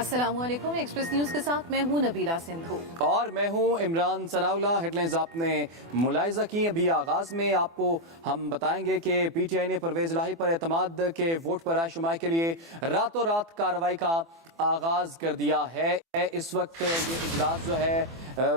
अस्सलाम वालेकुम। Express news के साथ मैं हूं नबीला सिंधु और मैं हूं इमरान सनाउल्लाह। हेडलाइंस आपने मुलाहिजा की। अभी आगाज में आपको हम बताएंगे कि पीटीआई ने परवेज इलाही पर एतमाद के वोट पर रायशुमारी के लिए रातों रात कार्रवाई का आगाज कर दिया है। इस वक्त ये इजलास जो है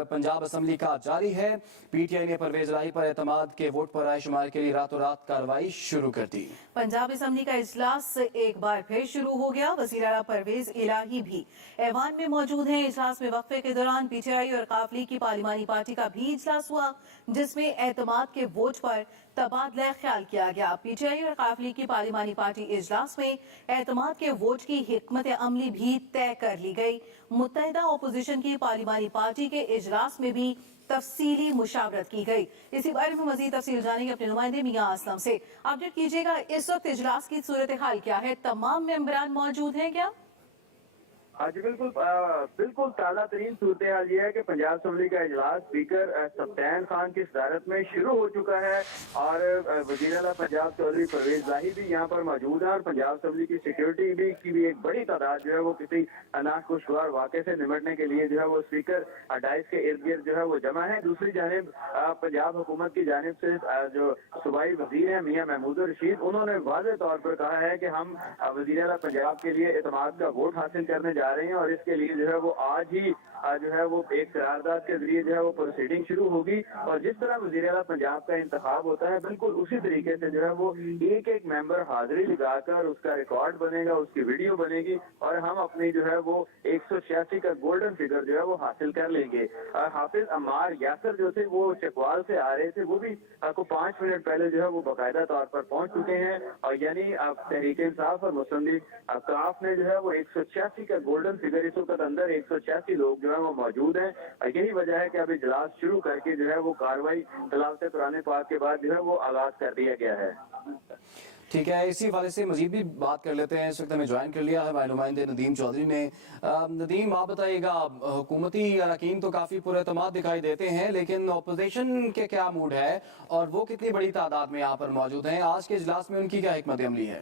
पंजाब असम्बली का जारी है। पीटीआई ने परवेज इलाही पर एतमाद के वोट पर रायशुमारी के लिए रातों रात कार्रवाई शुरू कर दी। पंजाब असम्बली का इजलास एक बार फिर शुरू हो गया। वज़ीर आला परवेज इलाही भी ऐवान में मौजूद हैं। इजलास में वक्फे के दौरान पीटीआई और काफली की पार्लिमानी पार्टी का भी इजलास हुआ, जिसमें एतमाद के वोट पर तबादला ख्याल किया गया। पीटीआई और काफली की पार्लिमानी पार्टी इजलास में एतमाद के वोट की हिकमत अमली भी तय कर ली गई। मुत्तहिदा अपोजिशन की पार्लिमानी पार्टी के इजलास में भी तफसीली मुशावरत की गई। इसी बारे में मजीद तफसील जानेंगे अपने नुमाइंदे मियां असलम से। अपडेट कीजिएगा, इस वक्त इजलास की सूरत हाल क्या है? तमाम मेंबरान मौजूद हैं क्या? हाँ जी, बिल्कुल ताज़ा तरीन सूरत हाल ये है कि पंजाब असम्बली का इजलास स्पीकर सफ्तान खान की सदारत में शुरू हो चुका है और वज़ीर आला पंजाब चौधरी परवेज इलाही भी यहाँ पर मौजूद है और पंजाब असम्बली की सिक्योरिटी की भी एक बड़ी तादाद जो है वो किसी नाखुशगवार वाक़े से निपटने के लिए जो है वो स्पीकर डाइस के इर्द गिर्द जो है वो जमा है। दूसरी जानिब पंजाब हुकूमत की जानिब से जो सूबाई वज़ीर हैं मियां महमूद रशीद, उन्होंने वाज़ेह तौर पर कहा है कि हम वज़ीर आला पंजाब के लिए एतमाद का वोट हासिल करने जा रहे हैं और इसके लिए जो है वो आज ही जो है वो एक करारदाद के जरिए जो है वो प्रोसीडिंग शुरू होगी और जिस तरह वज़ीर आला पंजाब का इंतखाब होता है बिल्कुल उसी तरीके से जो है वो एक एक मेंबर हाजिरी लगाकर उसका रिकॉर्ड बनेगा, उसकी वीडियो बनेगी और हम अपनी जो है वो 186 का गोल्डन फिगर जो है वो हासिल कर लेंगे। हाफिज अम्मार यासर जो थे वो चकवाल से आ रहे थे, वो भी आपको 5 मिनट पहले जो है वो बाकायदा तौर पर पहुंच चुके हैं और यानी तहरीक इंसाफ और मुस्लिम लीग काफ ने जो है वो 186 का गोल्डन फिगर इस वक्त अंदर 186 लोग जो है वो मौजूद हैं और यही वजह है कि अब इजलास शुरू करके जो है वो कार्रवाई तलावत कुरान पाक के बाद जो है वो आगाज कर दिया गया है। ठीक है, इसी हवाले से मजीद भी बात कर लेते हैं। इस वक्त हमें ज्वाइन कर लिया है हमारे नुमाइंदे नदीम चौधरी ने। नदीम, आप बताइएगा, हुकूमती अरकान तो काफ़ी पुरएतमाद दिखाई देते हैं, लेकिन अपोजिशन के क्या मूड है और वो कितनी बड़ी तादाद में यहाँ पर मौजूद हैं? आज के इजलास में उनकी क्या हिकमत अमली है?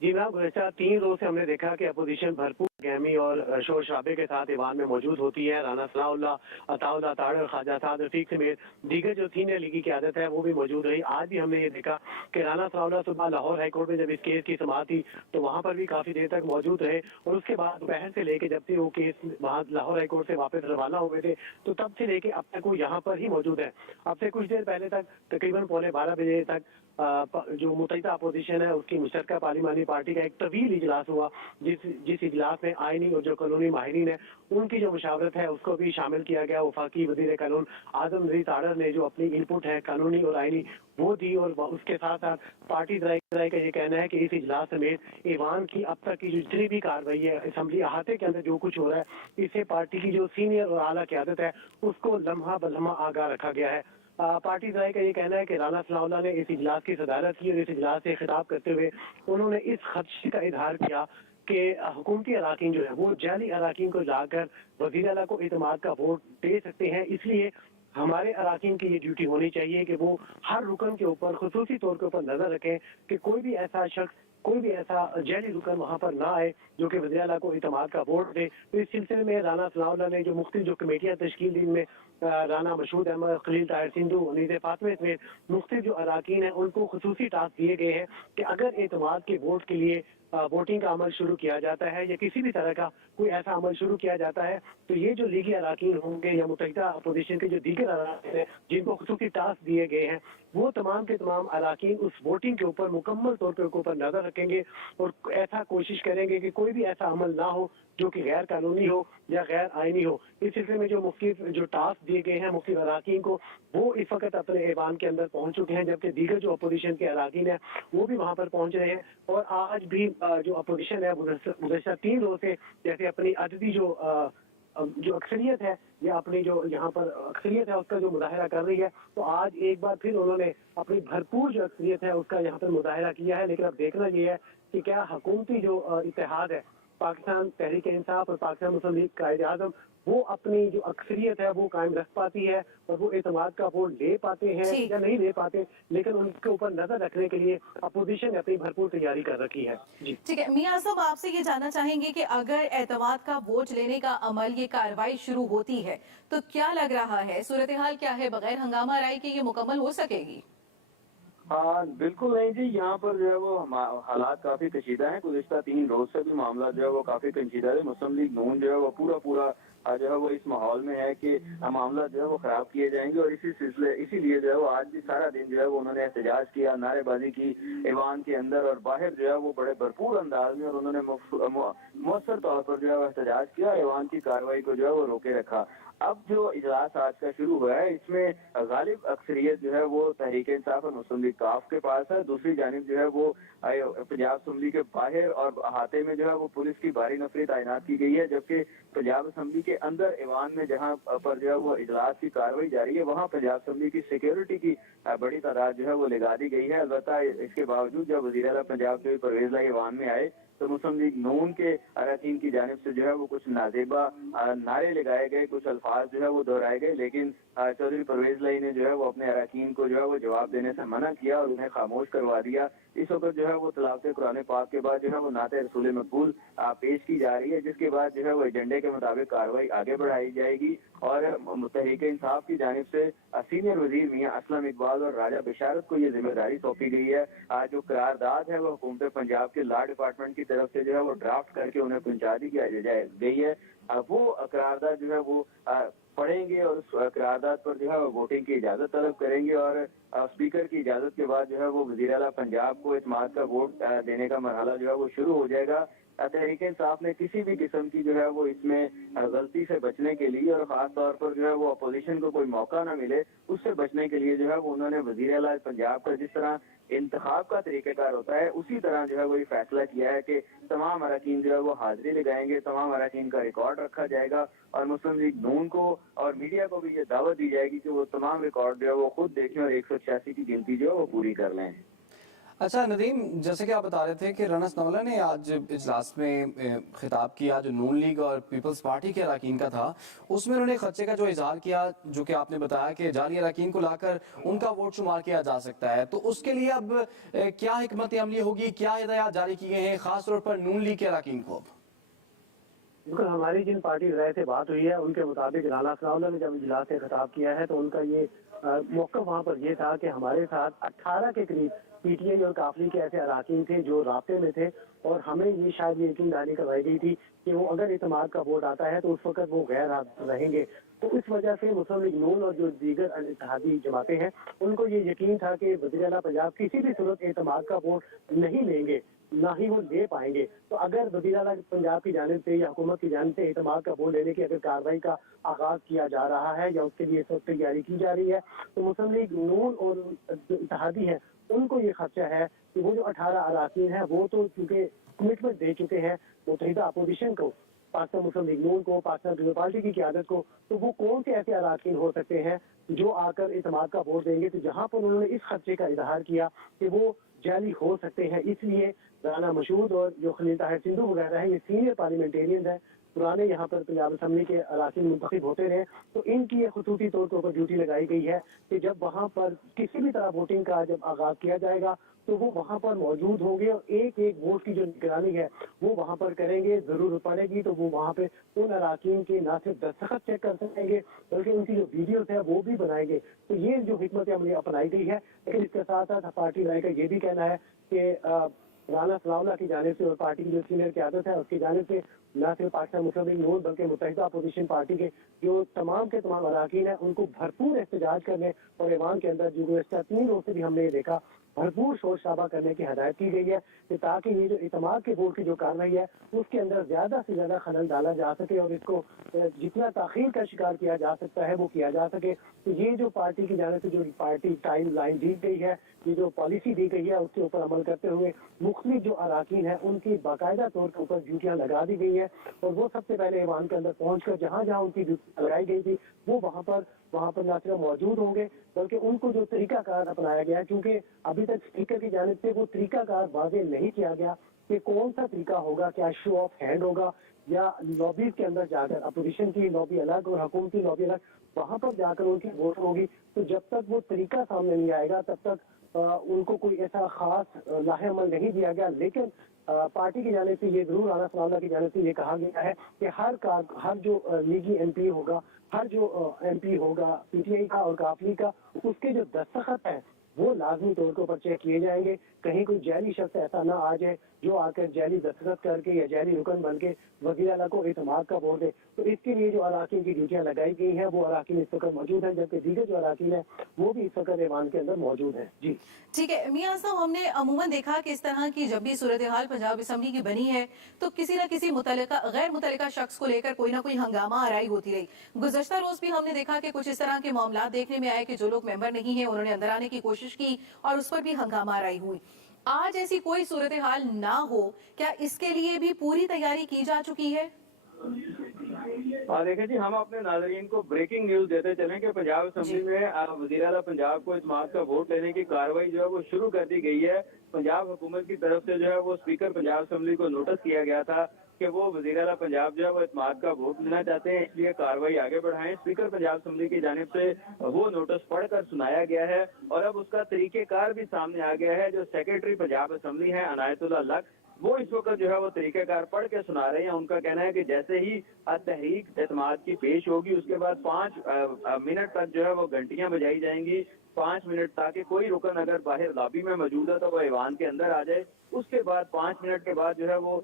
जी मैम, गुज़श्ता 3 रोज से हमने देखा कि अपोजिशन भरपूर गहमी और शोर शराबे के साथ ईवान में मौजूद होती है। राना सनाउल्लाह, अताउल्लाह ताड़ और ख्वाजा साद रफीक समेत दीगर जो सीनियर लीगी की आदत है वो भी मौजूद रही। आज भी हमने ये देखा कि राना सनाउल्लाह सुबह लाहौर हाईकोर्ट में जब इस केस की समाअत थी तो वहाँ पर भी काफी देर तक मौजूद रहे और उसके बाद दोपहर से लेके जब से वो केस वहाँ लाहौर हाईकोर्ट से वापस रवाना हुए थे तो तब से लेके अब तक वो यहाँ पर ही मौजूद है। अब से कुछ देर पहले तक तकरीबन 12:15 बजे तक जो मुत्तहिदा अपोजिशन है उसकी मुश्तरका पार्लिमानी पार्टी का एक तवील इजलास हुआ, जिस इजलास में आईनी और जो कानूनी माहिरीन है उनकी जो मुशावरत है उसको भी शामिल किया गया। वफाकी वजीर कानून आजम नज़ीर ताड़र ने जो अपनी इनपुट है कानूनी और आईनी वो दी और उसके साथ साथ पार्टी दराई का ये कहना है कि इस इजलास समेत ईवान की अब तक की जो जितनी भी कार्रवाई है असम्बली अहाते के अंदर जो कुछ हो रहा है इससे पार्टी की जो सीनियर और आला क़यादत है उसको लम्हा बलम्हा आगाह रखा गया है। पार्टी दराई का ये कहना है कि राना सनाउल्लाह ने इस इजलास की सदारत की और इस इजलास से खिताब करते हुए उन्होंने इस खदशे का इजहार किया कि हुकूमती अराकीन जो है वो जाली अराकीन को लाकर वज़ीर आला को एतमाद का वोट दे सकते हैं। इसलिए हमारे अराकीन की ये ड्यूटी होनी चाहिए कि वो हर रुकन के ऊपर खुसूसी तौर के ऊपर नजर रखें कि कोई भी ऐसा शख्स, कोई भी ऐसा जैली रुकन वहाँ पर ना आए जो कि वज़ीर आला को इतमाद का वोट दे। तो इस सिलसिले में राना सनाउल्लाह ने जो मुख्तलिफ जो कमेटियाँ तश्कील दी में राना मशहूद अहमद, खलील ताहिर सिंधु, अनीस फातमी समेत मुख्तलिफ जो अराकीन हैं उनको खुसूसी टास्क दिए गए हैं कि अगर एतमाद के वोट के लिए वोटिंग का अमल शुरू किया जाता है या किसी भी तरह का कोई ऐसा अमल शुरू किया जाता है तो ये जो लीगी अराकीन होंगे या मुत्तहिदा अपोजिशन के जो दीगर अराकीन हैं जिनको खुसूसी टास्क दिए गए हैं वो तमाम के तमाम अराकीन उस वोटिंग के ऊपर मुकम्मल तौर पर ऊपर नजर रखेंगे और ऐसा कोशिश करेंगे कि कोई भी ऐसा अमल ना हो जो कि गैर कानूनी हो या गैर आईनी हो। इस सिलसिले में जो मुख्तलिफ जो टास्क दिए गए हैं मुख्तलिफ अराकीन को वो इस वक्त अपने ऐवान के अंदर पहुंच चुके हैं, जबकि दीगर जो अपोजिशन के अराकीन है वो भी वहाँ पर पहुंच रहे हैं। और आज भी जो अपोजिशन है गुज़श्ता 3 रोज से जैसे अपनी अददी जो अक्सरियत है या अपनी जो यहाँ पर अक्सरियत है उसका जो मुजाहिरा कर रही है तो आज एक बार फिर उन्होंने अपनी भरपूर जो अक्सरियत है उसका यहाँ पर मुजाहिरा किया है। लेकिन अब देखना ये है कि क्या हुकूमती जो इत्तेहाद है पाकिस्तान तहरीक इंसाफ और पाकिस्तान मुस्लिम लीग कायदे आजम वो अपनी जो अक्सरियत है वो कायम रख पाती है और वो एतमाद का वोट ले पाते हैं ठीक। या नहीं ले पाते, लेकिन उनके ऊपर नजर रखने के लिए अपोजिशन ने अपनी भरपूर तैयारी कर रखी है। जी ठीक है मियां साहब, आपसे ये जानना चाहेंगे कि अगर एतमाद का वोट लेने का अमल, ये कार्रवाई शुरू होती है तो क्या लग रहा है, सूरत हाल क्या है, बगैर हंगामा राय के ये मुकम्मल हो सकेगी? हाँ बिल्कुल नहीं जी, यहाँ पर जो है वो हालात काफी कशीदा हैं। गुज़िश्ता 3 रोज से भी मामला जो है वो काफी पेचीदा है। मुस्लिम लीग नून जो है वो पूरा जो है वो इस माहौल में है कि मामला जो है वो खराब किए जाएंगे, और इसीलिए जो है वो आज भी सारा दिन जो है वो उन्होंने एहतजाज किया, नारेबाजी की ईवान के अंदर और बाहर जो है वो बड़े भरपूर अंदाज में, और उन्होंने मौसर तौर पर जो है वो एहतजाज किया, ईवान की कार्रवाई को जो है वो रोके रखा। अब जो इजलास आज का शुरू हुआ है इसमें गालिब अक्सरियत जो है वो तहरीक इंसाफ और मुस्लिम लीग काफ के पास है। दूसरी जानिब जो है वो पंजाब असम्बली के बाहर और अहाते में जो है वो पुलिस की भारी नफरी तैनात की गई है, जबकि पंजाब असम्बली के अंदर ईवान में जहाँ पर जो है वो इजलास की कार्रवाई जारी है वहाँ पंजाब असम्बली की सिक्योरिटी की बड़ी तादाद जो है वो लगा दी गई है। अलबत्ता इसके बावजूद जब वज़ीर आला पंजाब के परवेज लाई ईवान में आए तो मुस्लिम लीग नून के अरकान की जानिब से जो है वो कुछ नाजेबा नारे लगाए गए, कुछ अल्फाज जो है वो दोहराए गए, लेकिन चौधरी परवेज लाई ने जो है वो अपने अरकान को जो है वो जवाब देने से मना किया और उन्हें खामोश करवा दिया। इस वक्त जो है वो तलावत कुरान पाक के बाद जो है वो नाते रसूल मकबूल पेश की जा रही है, जिसके बाद जो है वो एजेंडे के मुताबिक कार्रवाई आगे बढ़ाई जाएगी। और तहरीक इंसाफ की जानिब से सीनियर वजीर मियां असलम इकबाल और राजा बिशारत को ये जिम्मेदारी सौंपी गई है। जो करारदाद है वो हुकूमत पंजाब के लॉ डिपार्टमेंट की तरफ से जो है वो ड्राफ्ट करके उन्हें पहुंचा दी गई है। वो करारदाद जो है वो पढ़ेंगे और उस करारदाद पर जो है वो वोटिंग की इजाजत तलब करेंगे, और स्पीकर की इजाजत के बाद जो है वो वज़ीर आला पंजाब को इत्मीनान का वोट देने का मरहला जो है वो शुरू हो जाएगा। तहरीक इंसाफ ने किसी भी किस्म की जो है वो इसमें गलती से बचने के लिए और खास तौर पर जो है वो अपोजिशन को कोई मौका ना मिले उससे बचने के लिए जो है वो उन्होंने वज़ीर आला पंजाब का जिस तरह इंतखाब का तरीक़ेकार होता है उसी तरह जो है वो ये फैसला किया है कि तमाम अरकान जो है वो हाजिरी लगाएंगे, तमाम अरकान का रिकॉर्ड रखा जाएगा और मुस्लिम लीग नून को और मीडिया को भी ये दावत दी जाएगी कि वो तमाम रिकॉर्ड जो है वो खुद देखें और 186 की गिनती जो है वो पूरी कर लें। अच्छा नदीम, जैसे कि आप बता रहे थे कि राना सनाउल्लाह ने आज इजलास में खिताब किया जो नून लीग और पीपल्स पार्टी के अरकान का था, उसमें उन्होंने खदशे का जो इजहार किया, जो कि आपने बताया कि जाली अरकान को लाकर उनका वोट शुमार किया जा सकता है, तो उसके लिए अब क्या हिकमत अमली होगी, क्या हिदायत जारी की गई हैं खास तौर पर नून लीग के अरकान को? बिल्कुल, हमारी जिन पार्टी रज़ाय से बात हुई है उनके मुताबिक राना सनाउल्लाह ने जब इजलास से खिताब किया है तो उनका ये मौक़िफ़ वहाँ पर ये था कि हमारे साथ 18 के करीब पीटीआई और काफली के ऐसे अरकान थे जो राब्ते में थे, और हमें ये शायद ये यकीन दहानी करवाई गई थी कि वो अगर इत्मीनान का वोट आता है तो उस वक्त वो गैर हाजिर रहेंगे। तो इस वजह से मुस्लिम लीग नून और जो दीगर इत्तेहादी जमातें हैं उनको ये यकीन था कि वज़ीर आला पंजाब किसी भी सूरत इत्मीनान का वोट नहीं लेंगे, ना ही वो ले पाएंगे। तो अगर वज़ीर आला पंजाब की जानिब से या हुकूमत की जानिब से इत्मीनान का वोट लेने की अगर कार्रवाई का आगाज किया जा रहा है या उसके लिए इस वक्त तैयारी की जा रही है, तो मुस्लिम लीग नून और जो इत्तेहादी हैं उनको ये खदशा है कि वो जो 18 अरकान हैं वो तो चूंकि कमिटमेंट दे चुके हैं मुत्तहिदा अपोजिशन को, पाकिस्तान मुस्लिम लीग नून को, पाकिस्तान पीपल्स पार्टी की क़यादत को, तो वो कौन से ऐसे अरकान हो सकते हैं जो आकर इत्मीनान का वोट देंगे। तो जहाँ पर उन्होंने इस खदशे का इजहार किया कि वो जाली हो सकते हैं, इसलिए राना मशहूद और जो खलील ताहिर सिंधु वगैरह हैं ये सीनियर पार्लियामेंटेरियन हैं, पुराने यहाँ पर पंजाब असम्बली के अरकान मुंतखब होते रहे, तो इनकी ये खसूसी तौर के ऊपर ड्यूटी लगाई गई है कि जब वहाँ पर किसी भी तरह वोटिंग का जब आगाज किया जाएगा तो वो वहाँ पर मौजूद होंगे और एक एक वोट की जो निगरानी है वो वहाँ पर करेंगे। जरूरत पड़ेगी तो वो वहाँ पे उन अरकान के न सिर्फ दस्तखत चेक कर सकेंगे बल्कि उनकी जो वीडियोस है वो भी बनाएंगे। तो ये जो हिकमत अमली अपनाई गई है, लेकिन इसके साथ साथ पार्टी राय का ये भी कहना है कि राना सनाउल्लाह की जानिब से और पार्टी की जो सीनियर क़यादत है उसकी जानिब से न सिर्फ पाकिस्तान मुस्लिम लीग नून बल्कि मुत्तहिदा अपोजिशन पार्टी के जो तमाम के तमाम अरकान हैं उनको भरपूर एहतजाज करने और ईवान के अंदर जो गुज़िश्ता 3 रोज से भी हमने ये देखा भरपूर शोर शराबा करने की हदायत की गई है कि ताकि ये जो इत्मीनान के वोट की जो कार्रवाई है उसके अंदर ज्यादा से ज्यादा खलल डाला जा सके और इसको जितना ताखीर का शिकार किया जा सकता है वो किया जा सके। तो ये जो पार्टी की जानिब से जो पार्टी टाइम लाइन दी गई है, ये जो पॉलिसी दी गई है उसके ऊपर अमल करते हुए मुख्तलिफ जो अरकान है उनकी बाकायदा तौर के ऊपर ड्यूटियां लगा दी गई है और वो सबसे पहले ईवान के अंदर पहुंचकर जहाँ जहाँ उनकी ड्यूटी लगाई गई थी वो वहाँ पर न सिर्फ मौजूद होंगे बल्कि उनको जो तरीकाकार अपनाया गया है, क्योंकि अभी तक स्पीकर की जानिब से वो तरीकाकार वाज़ेह नहीं किया गया कि कौन सा तरीका होगा, क्या शो ऑफ हैंड होगा या लॉबीज के अंदर जाकर अपोजिशन की लॉबी अलग और हुकूमती लॉबी अलग, वहां पर जाकर उनकी वोट होगी। तो जब तक वो तरीका सामने नहीं आएगा तब तक उनको कोई ऐसा खास लाहेअमल नहीं दिया गया। लेकिन पार्टी की जानिब से ये जरूर राना सनाउल्लाह की जानिब से ये कहा गया है कि हर जो लीगी एमपी होगा, हर जो एमपी होगा पीटीआई का और काफली का, उसके जो दस्तखत है वो लाजमी तौर के ऊपर चेक किए जाएंगे। कहीं कोई जैली शख्स ऐसा ना आ जाए जो आकर जैली दस्तखत करके या जैली रुकन बन के वज़ीर आला को इत्मीनान का वोट दे। तो इसके लिए जो अराकीन की ड्यूटियां लगाई गई हैं वो अराकीन इस वक्त मौजूद हैं, जबकि दीगर जो अराकीन है वो भी इस वक्त ऐवान के अंदर मौजूद हैं। जी ठीक है मियां साहब, हमने अमूमन देखा कि इस तरह की जब भी सूरत हाल पंजाब असम्बली की बनी है तो किसी न किसी गैर मुतल्लिका शख्स को लेकर कोई ना कोई हंगामा आराई होती रही। गुज़श्ता रोज भी हमने देखा कि कुछ इस तरह के मामला देखने में आए कि जो लोग मेंबर नहीं है उन्होंने अंदर आने की कोशिश की और उस पर भी हंगामा आराई हुई। आज ऐसी कोई सूरत हाल ना हो, क्या इसके लिए भी पूरी तैयारी की जा चुकी है? देखिए जी, हम अपने नाज़रीन को ब्रेकिंग न्यूज देते चलें कि पंजाब असेंबली में वज़ीर आला पंजाब को इत्मीनान का वोट लेने की कार्रवाई जो है वो शुरू कर दी गई है। पंजाब हुकूमत की तरफ से जो है वो स्पीकर पंजाब असेंबली को नोटिस किया गया था कि वो वज़ीर आला पंजाब जो है वो इत्मीनान का वोट लेना चाहते हैं, इसलिए कार्रवाई आगे बढ़ाएं। स्पीकर पंजाब असेंबली की जानिब से वो नोटिस पढ़कर सुनाया गया है और अब उसका तरीकेकार भी सामने आ गया है। जो सेक्रेटरी पंजाब असेंबली है अनायतुल्लाह लक, वो इस वक्त जो है वो तरीकेकार पढ़ के सुना रहे हैं। उनका कहना है कि जैसे ही तहरीक एतमाद की पेश होगी उसके बाद 5 मिनट तक जो है वो घंटियां बजाई जाएंगी, 5 मिनट, ताकि कोई रुकन अगर बाहर लॉबी में मौजूद है तो वो ऐवान के अंदर आ जाए। उसके बाद 5 मिनट के बाद जो है वो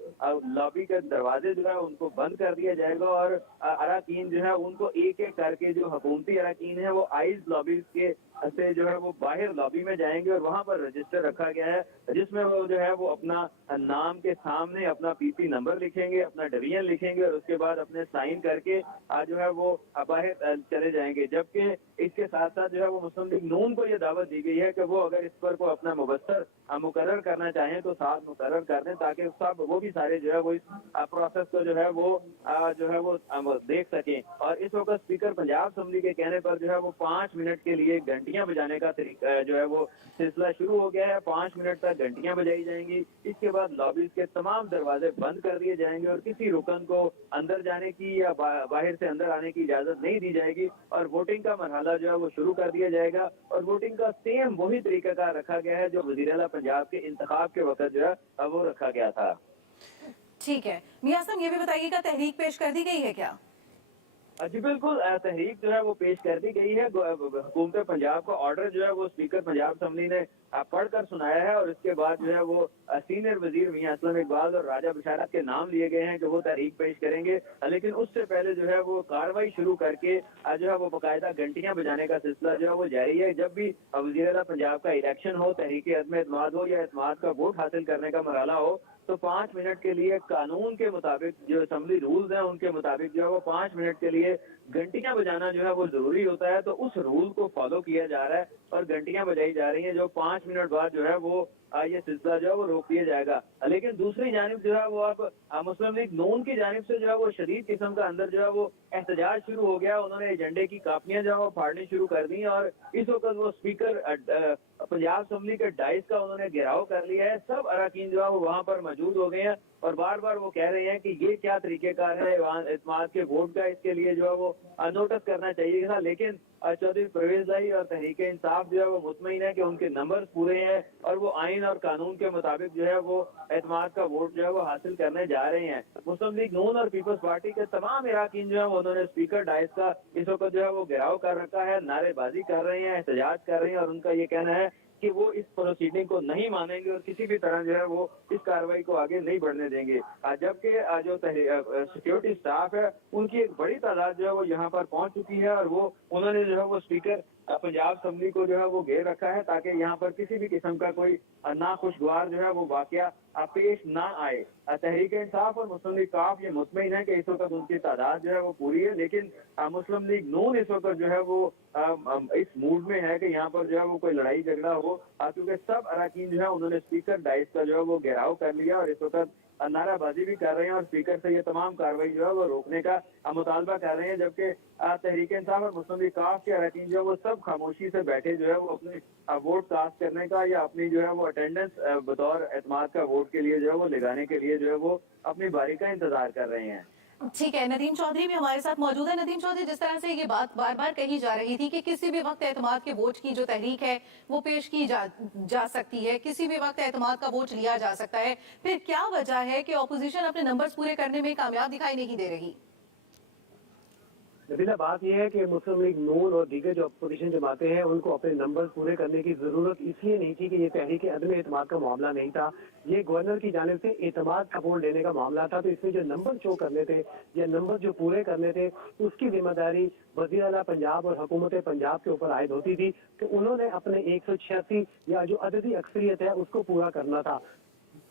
लॉबी के दरवाजे जो है उनको बंद कर दिया जाएगा और अराकीन जो है उनको एक एक करके, जो हुकूमती अराकीन है वो आइज लॉबी के से जो है वो बाहर लॉबी में जाएंगे और वहां पर रजिस्टर रखा गया है जिसमें वो जो है वो अपना नाम के सामने अपना पीपी नंबर लिखेंगे, अपना डिवीजन लिखेंगे और उसके बाद अपने साइन करके जो है वो बाहर चले जाएंगे। जबकि इसके साथ साथ जो है वो मुस्लिम लीग नून को ये दावत दी गई है कि वो अगर इस पर को अपना मुबस्सर मुकर्रर करना चाहें तो साथ मुकर्रर कर दें, ताकि सब वो भी सारे जो है वो इस प्रोसेस को जो है वो देख सकें। और इस वक्त स्पीकर पंजाब असेंबली के कहने पर जो है वो 5 मिनट के लिए घंटियां बजाने का तरीका जो है वो सिलसिला शुरू हो गया है। 5 मिनट तक घंटियां बजाई जाएंगी, इसके बाद लॉबीज के तमाम दरवाजे बंद कर दिए जाएंगे और किसी रुकन को अंदर जाने की या बाहर से अंदर आने की इजाजत नहीं दी जाएगी और वोटिंग का मरहला जो है वो शुरू कर दिया जाएगा। और वोटिंग का सेम वही तरीका का रखा गया है जो वज़ीर आला पंजाब के इंतखाब के वक्त जो है वो रखा गया था। ठीक है मियां साहब, ये भी बताइएगा तहरीक पेश कर दी गई है क्या? जी बिल्कुल, तहरीक जो है वो पेश कर दी गई है। हुकूमत पंजाब का ऑर्डर जो है वो स्पीकर पंजाब असेंबली ने पढ़कर सुनाया है और इसके बाद जो है वो सीनियर वजीर मियां असलम इकबाल और राजा बशारत के नाम लिए गए हैं कि वो तहरीक पेश करेंगे। लेकिन उससे पहले जो है वो कार्रवाई शुरू करके जो है वो बाकायदा घंटियां बजाने का सिलसिला जो है वो जारी है। जब भी वज़ीर आला पंजाब का इलेक्शन हो, तहरीक अदम एतमाद हो या एतमाद का वोट हासिल करने का मरहला हो, तो 5 मिनट के लिए कानून के मुताबिक, जो असेंबली रूल्स हैं उनके मुताबिक जो है वो 5 मिनट के लिए घंटियां बजाना जो है वो जरूरी होता है। तो उस रूल को फॉलो किया जा रहा है और घंटियां बजाई जा रही हैं, जो 5 मिनट बाद जो है वो ये सिलसिला जो है वो रोक दिया जाएगा। लेकिन दूसरी जानिब जो है वो अब मुस्लिम लीग नून की जानिब से जो है वो शदीद किस्म का अंदर जो है वो एहतजाज शुरू हो गया। उन्होंने एजेंडे की कापियां जो है वो फाड़नी शुरू कर दी और इस वक्त वो स्पीकर पंजाब असेंबली के डाइस का उन्होंने घेराव कर लिया है। सब अराकीन जो है वो वहां पर मौजूद हो गए हैं और बार बार वो कह रहे हैं कि ये क्या तरीकेकार है एतमाद के वोट का, इसके लिए जो है वो नोटिस करना चाहिए था। लेकिन चौधरी परवेज लाई और तहरीक इंसाफ जो है वो मुतमईन है कि उनके नंबर पूरे हैं और वो आइन और कानून के मुताबिक जो है वो एतमाद का वोट जो है वो हासिल करने जा रहे हैं। मुस्लिम लीग नून और पीपल्स पार्टी के तमाम अराकीन जो है उन्होंने स्पीकर डाइस का इस वक्त जो है वो घेराव कर रखा है, नारेबाजी कर रहे हैं, एहतजाज कर रहे हैं और उनका ये कहना है कि वो इस प्रोसीडिंग को नहीं मानेंगे और किसी भी तरह जो है वो इस कार्रवाई को आगे नहीं बढ़ने देंगे। जबकि जो सिक्योरिटी स्टाफ है उनकी एक बड़ी तादाद जो है वो यहाँ पर पहुंच चुकी है और वो उन्होंने जो है वो स्पीकर पंजाब असेंबली को जो है वो घेर रखा है ताकि यहाँ पर किसी भी किस्म का कोई नाखुशगवार जो है वो वाकया पेश ना आए। तहरीक इंसाफ और मुस्लिम लीग काफ ये मुतमईन है कि इस वक्त उनकी तादाद जो है वो पूरी है, लेकिन मुस्लिम लीग नून इस वक्त जो है वो इस मूड में है कि यहाँ पर जो है वो कोई लड़ाई झगड़ा हो, क्योंकि सब अराकीन जो है उन्होंने स्पीकर डाइस का जो है वो घेराव कर लिया और इस वक्त नाराबाजी भी कर रहे हैं और स्पीकर से ये तमाम कार्रवाई जो है वो रोकने का मुतालबा कर रहे हैं, जबकि तहरीक इंसाफ और मुस्लिम लीग काफ के अरकान जो है वो सब खामोशी से बैठे जो है वो अपने वोट कास्ट करने का या अपनी जो है वो अटेंडेंस बतौर एतमाद का वोट के लिए जो है वो लगाने के लिए जो है वो अपनी बारी का इंतजार कर रहे हैं। ठीक है, नदीम चौधरी भी हमारे साथ मौजूद है। नदीम चौधरी, जिस तरह से ये बात बार बार कही जा रही थी कि किसी भी वक्त एतमाद के वोट की जो तहरीक है वो पेश की जा सकती है, किसी भी वक्त एतमाद का वोट लिया जा सकता है, फिर क्या वजह है कि ऑपोजिशन अपने नंबर्स पूरे करने में कामयाब दिखाई नहीं दे रही? नबीला, बात यह है कि मुस्लिम लीग नून और दीगर जो अपोजिशन जमाते हैं उनको अपने नंबर पूरे करने की जरूरत इसलिए नहीं थी कि ये तहरीक अदम एतमाद का मामला नहीं था, ये गवर्नर की जानिब से एतमाद का वोट लेने का मामला था। तो इसमें जो नंबर शो करने थे या नंबर जो पूरे करने थे उसकी जिम्मेदारी वज़ीर आला पंजाब और हुकूमत पंजाब के ऊपर आयद होती थी कि उन्होंने अपने 186 या जो अददी अक्सरियत है उसको पूरा करना था।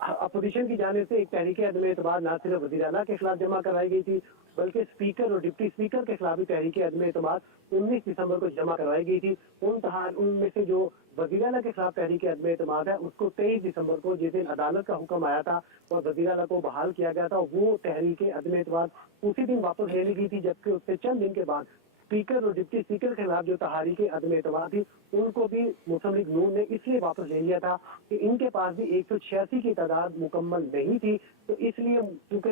अपोजिशन की जानिब से एक तहरीक अदम एतमाद न सिर्फ वज़ीर आला के खिलाफ जमा कराई गई थी बल्कि स्पीकर और डिप्टी स्पीकर के खिलाफ भी तहरीक अदम एतमाद 19 दिसंबर को जमा करवाई गई थी। उनमें से जो वज़ीर आला के खिलाफ तहरीक अदम एतमाद है उसको 23 दिसंबर को जिस दिन अदालत का हुक्म आया था और वज़ीर आला को बहाल किया गया था, वो तहरीक अदम एतमाद उसी दिन वापस ले ली गई थी, जबकि उससे चंद दिन के बाद स्पीकर और डिप्टी स्पीकर के खिलाफ जो तहरीक अदम एतमाद थी उनको भी मुस्लिम लीग नून ने इसलिए वापस ले लिया था कि इनके पास भी 186 की तादाद मुकम्मल नहीं थी। तो इसलिए क्योंकि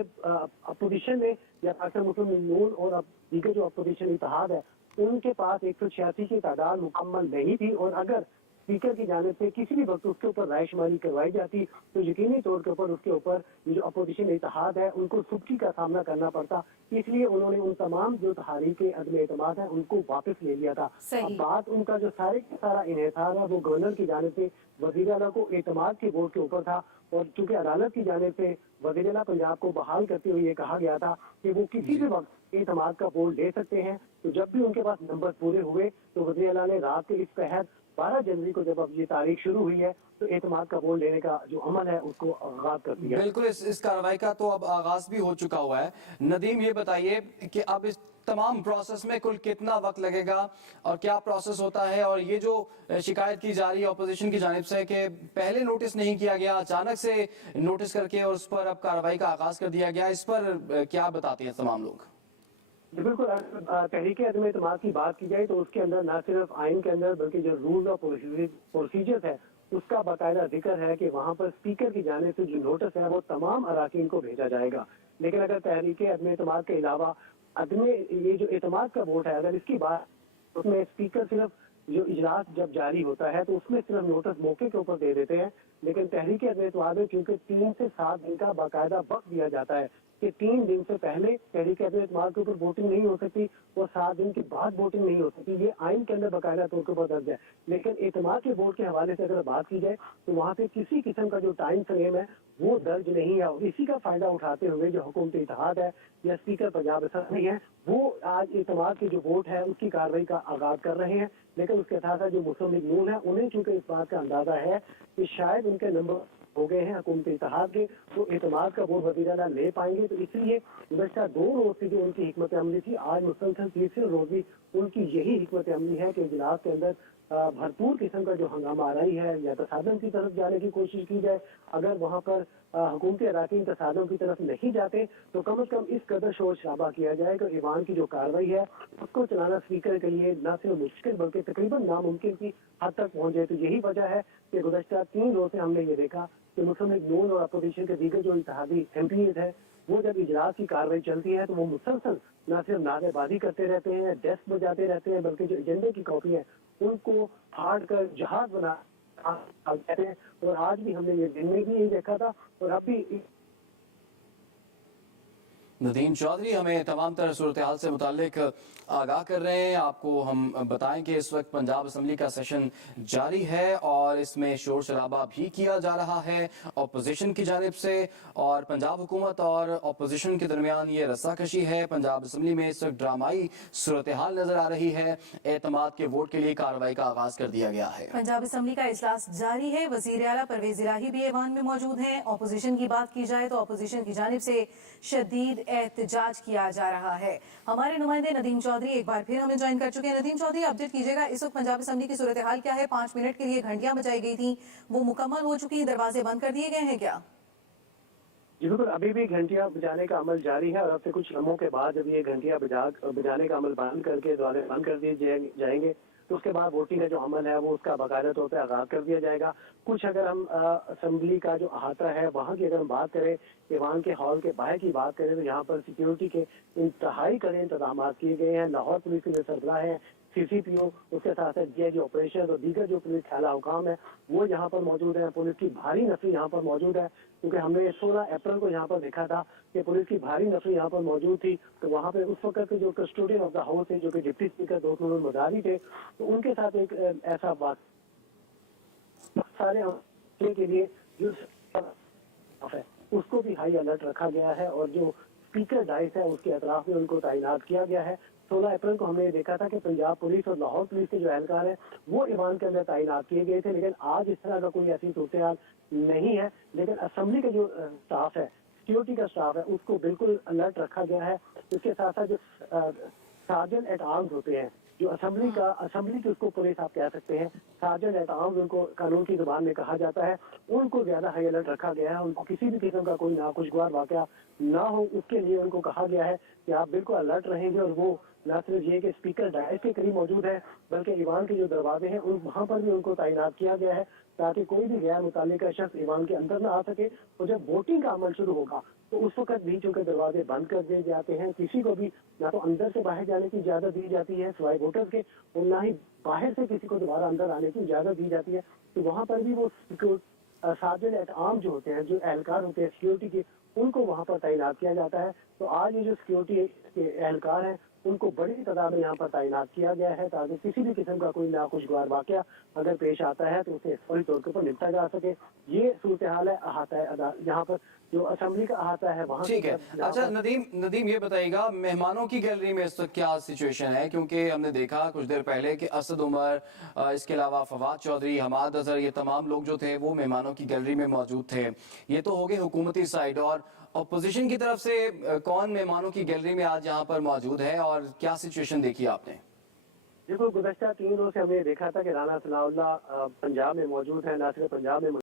अपोजिशन ने या अक्सर मुस्लिम लीग नून और दीगर जो अपोजिशन इत्तेहाद है उनके पास 186 की तादाद मुकम्मल नहीं थी, और अगर स्पीकर की जानिब से किसी भी वक्त उसके ऊपर रायशुमारी करवाई जाती तो यकीनी तौर के ऊपर उसके ऊपर जो अपोजिशन इत्तेहाद है उनको सुबकी का सामना करना पड़ता। इसलिए उन्होंने उन तमाम जो तहरीक अदम एतमाद है उनको वापस ले लिया था। अब बात उनका जो सारे का सारा इन्हिसार है वो गवर्नर की जानिब से वज़ीर आला को एतमाद के वोट के ऊपर था, और चूंकि अदालत की जानिब से वज़ीर आला पंजाब को बहाल करते हुए ये कहा गया था कि वो किसी भी वक्त एतमाद का वोट ले सकते हैं। तो जब भी उनके पास नंबर पूरे हुए तो वज़ीर आला ने रात के इस तहत 12 जनवरी को जब अब ये तारीख शुरू हुई है तो एतमाद का वोट लेने का जो अमल है उसको आगाज कर दिया। बिल्कुल, इस कार्रवाई का तो अब आगाज भी हो चुका हुआ है। नदीम, ये बताइए कि अब इस तमाम प्रोसेस में कुल कितना वक्त लगेगा और क्या प्रोसेस होता है, और ये जो शिकायत की जा रही है अपोजिशन की जानिब से कि पहले नोटिस नहीं किया गया, अचानक से नोटिस करके और उस पर अब कार्रवाई का आगाज कर दिया गया, इस पर क्या बताते हैं तमाम लोग? जी बिल्कुल, तहरीक अदम एतमाद की बात की जाए तो उसके अंदर न सिर्फ आइन के अंदर बल्कि जो रूल्स और प्रोसीजर्स है उसका बाकायदा जिक्र है कि वहाँ पर स्पीकर की जाने से जो नोटिस है वो तमाम अराकीन को भेजा जाएगा। लेकिन अगर तहरीक अदम एतमाद के अलावा ये जो एतमाद का वोट है अगर इसकी बात, उसमें स्पीकर सिर्फ जो इजलास जब जारी होता है तो उसमें सिर्फ नोटिस मौके के ऊपर दे देते हैं। लेकिन तहरीक अदम एतमाद में क्योंकि 3 से 7 दिन का बाकायदा वक्त दिया जाता है कि 3 दिन से पहले तहरीक अदम एतमाद के ऊपर वोटिंग नहीं हो सकती और 7 दिन के बाद वोटिंग नहीं हो सकती, ये आइन के अंदर बाकायदा तौर के ऊपर दर्ज है। लेकिन एतमाद के वोट के हवाले से अगर बात की जाए तो वहाँ पे किसी किस्म का जो टाइम फ्रेम है वो दर्ज नहीं है, और इसी का फायदा उठाते हुए जो हुकूमत इत्तेहाद है या स्पीकर पंजाब असम्बली है वो आज एतमाद के जो वोट है उसकी कार्रवाई का आगाज कर रहे हैं। लेकिन उसके साथ जो मुस्लिम लीग नून है उन्हें चूंकि इस बात का अंदाजा है कि शायद उनके नंबर हो गए हैं हुकूमत इत्तेहाद के, तो एतमाद का वोट वज़ीर आला ले पाएंगे। तो इसलिए गुज़श्ता 2 रोज से जो उनकी हिकमत अमली थी आज मुसलसल तीसरे रोज भी उनकी यही हिकमत अमली है कि इजलास के अंदर भरपूर किस्म का जो हंगामा आ रही है या तसादम की तरफ जाने की कोशिश की जाए। अगर वहाँ पर हुकूमती अराकीन तसादम की तरफ नहीं जाते तो कम से कम इस कदर शोर शराबा किया जाए कि ईवान की जो कार्रवाई है उसको चलाना स्पीकर के लिए न सिर्फ मुश्किल बल्कि तकरीबन नामुमकिन की हद तक पहुँच जाए। तो यही वजह है कि गुज़श्ता 3 रोज से हमने ये देखा कि मुस्लिम लीग नून और अपोजिशन के दीगर जो इत्तेहादी एमपीज है वो जब इजलास की कार्रवाई चलती है तो वो मुसलसल न सिर्फ नारेबाजी करते रहते हैं, डेस्क बजाते रहते हैं, बल्कि जो एजेंडे की कॉपी है उनको फाड़ कर जहाज बना कहते हैं। और आज भी हमने ये दिन में भी यही देखा था और अभी नदीम चौधरी हमें तमाम तरह सूरत हाल से मुतालिक आगाह कर रहे हैं। आपको हम बताएं कि इस वक्त पंजाब असम्बली का सेशन जारी है और इसमें शोर शराबा भी किया जा रहा है अपोजिशन की जानिब से, और पंजाब हुकूमत और अपोजिशन के दरमियान ये रस्साकशी है। पंजाब असम्बली में इस वक्त ड्रामाई सूरत हाल नजर आ रही है। एतमाद के वोट के लिए कार्रवाई का आगाज कर दिया गया है। पंजाब असम्बली का इजलास जारी है, वजीर आला परवेज इलाही भी ऐवान में मौजूद हैं। अपोजिशन की बात की जाए तो अपोजिशन की जानिब से शदीद एहतजाज किया जा रहा है। हमारे नुमाइंदे नदीम चौधरी एक बार फिर हमें ज्वाइन कर चुके हैं। नदीम चौधरी, अपडेट कीजिएगा, इस वक्त पंजाब असम्बली की सूरत हाल क्या है? 5 मिनट के लिए घंटियां बजाई गई थी, वो मुकम्मल हो चुकी, दरवाजे बंद कर दिए गए हैं क्या? जी बिल्कुल, अभी भी घंटियां बजाने का अमल जारी है और अब से कुछ लम्हों के बाद जब ये घंटियां बजाने का अमल बंद करके द्वारे बंद कर दिए जाएंगे तो उसके बाद वोटिंग का जो अमल है वो उसका बाकायदा तौर पर आगाज कर दिया जाएगा। कुछ अगर हम असेंबली का जो अहाता है वहाँ की अगर हम बात करें, ईवान के हॉल के बाहर की बात करें, तो यहाँ पर सिक्योरिटी के इंतहाई कड़े इंतजाम किए गए हैं। लाहौर पुलिस के जो सरबराह है, सीसीपीओ, उसके साथ साथ डीआईजी ऑपरेशन और दीगर जो पुलिस ख्याला हुकाम है वो यहाँ पर मौजूद है। पुलिस की भारी नफरी यहाँ पर मौजूद है, क्योंकि हमने 16 अप्रैल को यहाँ पर देखा था कि पुलिस की भारी नफरी यहाँ पर मौजूद थी। तो वहाँ पे उस वक्त के जो कस्टोडियन ऑफ द हाउस है, जो कि डिप्टी स्पीकर दोस्त मनोज मदारी थे, तो उनके साथ एक ऐसा बात सारे के लिए जो है उसको भी हाई अलर्ट रखा गया है और जो स्पीकर डाइस है उसके अतराफ में उनको तैनात किया गया है। 16 अप्रैल को हमने देखा था कि पंजाब पुलिस और लाहौर पुलिस के जो एहलकार हैं वो ईवान के अंदर तैनात किए गए थे, लेकिन आज इस तरह का कोई ऐसी सूरत नहीं है। लेकिन असेंबली का जो स्टाफ है, सिक्योरिटी का स्टाफ है, उसको बिल्कुल अलर्ट रखा गया है। इसके साथ साथ जो सार्जेंट एट आर्म्स होते हैं, जो असेंबली की उसको पुलिस आप कह सकते हैं, सार्जेंट एट आर्म्स उनको कानून की जुबान में कहा जाता है, उनको ज्यादा हाई अलर्ट रखा गया है। उनको किसी भी किस्म का कोई नाखुशगवार वाकया ना हो उसके लिए उनको कहा गया है कि आप बिल्कुल अलर्ट रहेंगे। और वो न सिर्फ ये कि स्पीकर डायस के करीब मौजूद है, बल्कि ईवान के जो दरवाजे हैं वहाँ पर भी उनको तैनात किया गया है, ताकि कोई भी गैर मुतल्लिका शख्स ईवान के अंदर ना आ सके। और जब वोटिंग का अमल शुरू होगा तो उस वक्त भी चूंकि दरवाजे बंद कर दिए जाते हैं, किसी को भी ना तो अंदर से बाहर जाने की इजाजत दी जाती है सिवाय वोटर्स के, और ना ही बाहर से किसी को दोबारा अंदर आने की इजाजत दी जाती है। तो वहाँ पर भी वो सार्जेंट एट आर्म जो होते हैं, जो एहलकार होते हैं सिक्योरिटी के, उनको वहाँ पर तैनात किया जाता है। तो आज ये जो सिक्योरिटी के एहलकार हैं उनको बड़ी तादाद में यहाँ पर तैनात किया गया है, ताकि किसी भी किस्म का कोई नाखुशगवार वाकया अगर पेश आता है तो उसे फौरी तौर के ऊपर निपटा जा सके। ये सूरत हाल है अहाता है यहाँ पर जो असेंबली का अहाता है वहाँ। ठीक है, अच्छा नदीम ये बताइएगा, मेहमानों की गैलरी में इस वक्त क्या सिचुएशन है? क्योंकि हमने देखा कुछ देर पहले कि असद उमर, इसके अलावा फवाद चौधरी, हमाद अजहर, ये तमाम लोग जो थे वो मेहमानों की गैलरी में मौजूद थे। ये तो हो गए हुकूमती साइड, और अपोजिशन की तरफ से कौन मेहमानों की गैलरी में आज यहाँ पर मौजूद है और क्या सिचुएशन देखी आपने? देखो, गुज़श्ता 3 रोज से हमने देखा था कि राना सनाउल्लाह पंजाब में मौजूद है, ना सिर्फ पंजाब में